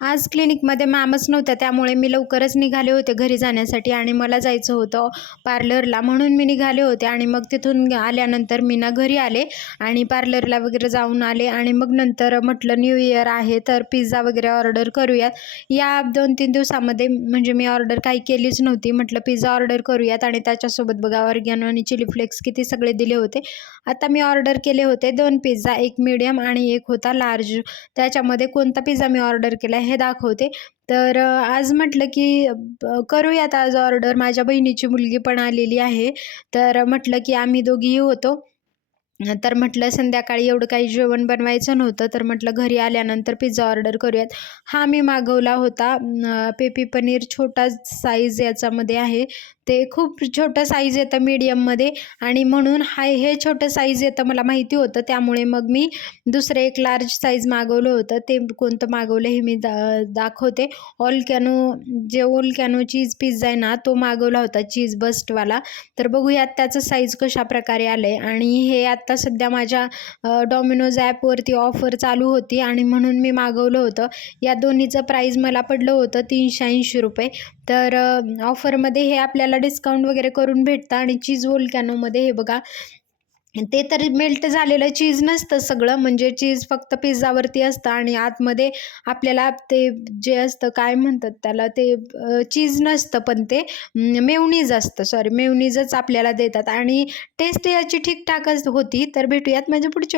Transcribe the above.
आज क्लिनिकमध्ये मॅमच नव्हत्या, त्यामुळे मी लवकरच निघाले होते घरी जाण्यासाठी आणि मला जायचं होतं पार्लरला, म्हणून मी निघाले होते. आणि मग तिथून आल्यानंतर मी ना घरी आले आणि पार्लरला वगैरे जाऊन आले आणि मग नंतर म्हटलं न्यू इयर आहे तर पिझ्झा वगैरे ऑर्डर करूयात. या 2-3 दिवसामध्ये म्हणजे मी ऑर्डर काही केलीच नव्हती. म्हटलं पिझ्झा ऑर्डर करूयात आणि त्याच्यासोबत बघा ऑर्गॅनो आणि चिली फ्लेक्स किती सगळे दिले होते. आता मी ऑर्डर केले होते 2 पिझ्झा, एक मीडियम आणि एक होता लार्ज. त्याच्यामध्ये कोणता पिझ्झा मी ऑर्डर केला हे दाखवते. तर आज म्हटलं की करूयात आज ऑर्डर. माझ्या बहिणीची मुलगी पण आलेली आहे. तर म्हटलं की आम्ही दोघीही होतो. तर म्हटलं संध्याकाळी एवढं काही जेवण बनवायचं नव्हतं, तर म्हटलं घरी आल्यानंतर पिझ्झा ऑर्डर करूयात. हा मी मागवला होता पेपी पनीर छोटा साईज याच्यामध्ये आहे. ते खूप छोटं साईज येतं मीडियममध्ये आणि म्हणून हे छोटं साईज येतं मला माहिती होतं. त्यामुळे मग मी दुसरं एक लार्ज साईज मागवलं होतं. ते कोणतं मागवलं हे मी दाखवते. ऑल कॅनो चीज पिझ्झा आहे ना, तो मागवला होता चीज बस्टवाला. तर बघूयात त्याचं साईज कशाप्रकारे आलं आहे. आणि हे आत्ता सध्या माझ्या डॉमिनोज ॲपवरती ऑफर चालू होती आणि म्हणून मी मागवलं होतं. या दोन्हीचं प्राईज मला पडलं होतं ₹380. तर ऑफरमध्ये हे आपल्याला डिस्काउंट वगैरे करून भेटतं. आणि चीज वोल्कॅनोमध्ये हे बघा, ते तर मेल्ट झालेलं चीज नसतं सगळं, म्हणजे चीज फक्त पिझ्झावरती असतं आणि आतमध्ये आपल्याला ते जे असतं काय म्हणतात त्याला, ते चीज नसतं, पण ते मेयोनीज असतं, सॉरी मेयोनीजच आपल्याला देतात. आणि टेस्ट याची ठीकठाकच होती. तर भेटूयात माझ्या पुढच्या